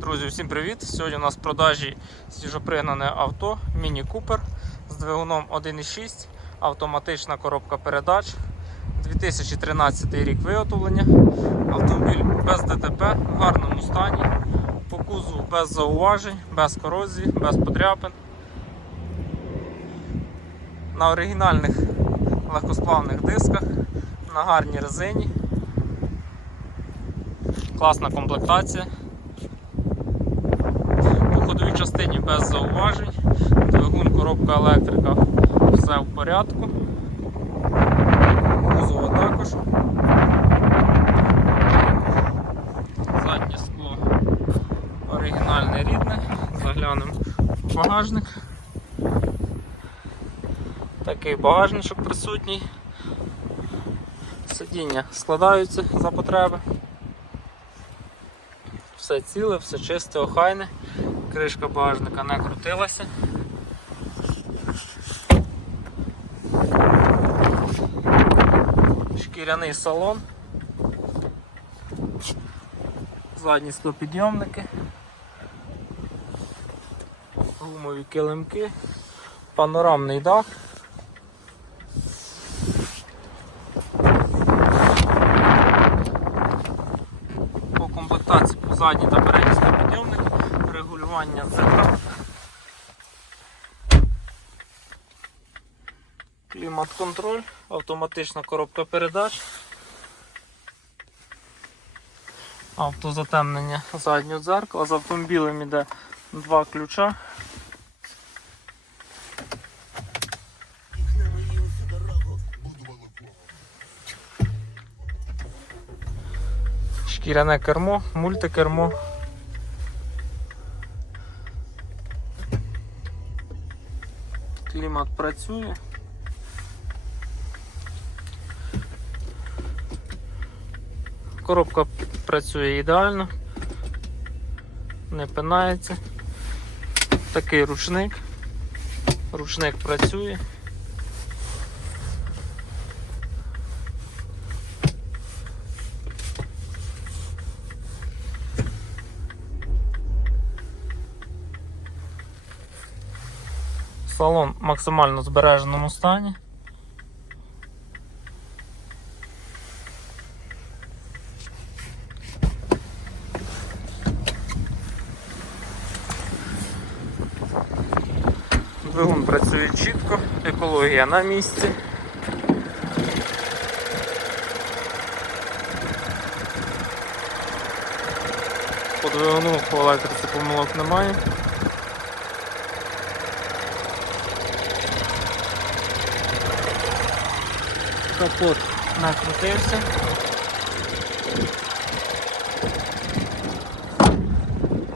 Друзі, всім привіт! Сьогодні у нас в продажі свіжопригнане авто Міні Купер з двигуном 1.6, автоматична коробка передач, 2013 рік виготовлення. Автомобіль без ДТП, в гарному стані, по кузову без зауважень, без корозії, без подряпин. На оригінальних легкосплавних дисках, на гарній резині. Класна комплектація. Ходовій частині без зауважень. Двигун, коробка електрика, все в порядку. Кузова також. Заднє скло оригінальне рідне. Заглянемо в багажник. Такий багажничок присутній. Сидіння складаються за потреби. Все ціле, все чисте, охайне, кришка багажника не крутилася. Шкіряний салон, задні склопідйомники, гумові килимки, панорамний дах. По комплектації по задній та передній регулювання зеркал. Клімат-контроль, автоматична коробка передач, автозатемнення заднього дзеркала. З автомобілем йде два ключа. Шкіряне кермо, мультикермо. Клімат працює. Коробка працює ідеально, не пинається. Такий ручник. Ручник працює. Салон в максимально збереженому стані. Двигун працює чітко, екологія на місці. По двигуну по електриці помилок немає. Капот накрутився.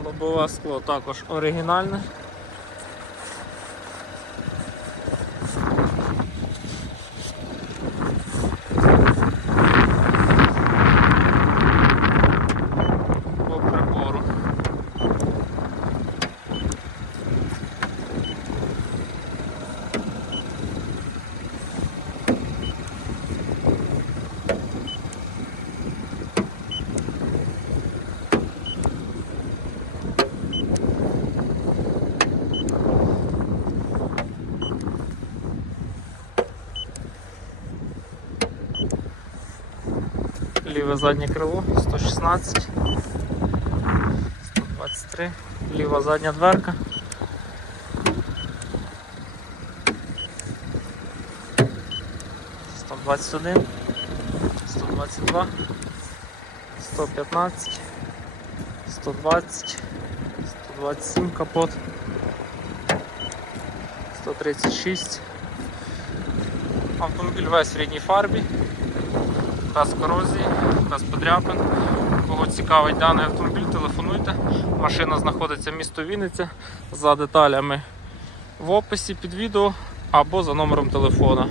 Лобове скло також оригінальне. По прибору. Ліве заднє крило 116, 123, ліва задня дверка. Сто двадцять один, сто двадцять два, сто п'ятнадцять, сто двадцять, сто двадцять сім капот, сто тридцять шість. Автомобіль весь в рідній фарбі без корозії, каз подряпин. Кого цікавить даний автомобіль, телефонуйте. Машина знаходиться в місто Вінниця за деталями в описі під відео або за номером телефона.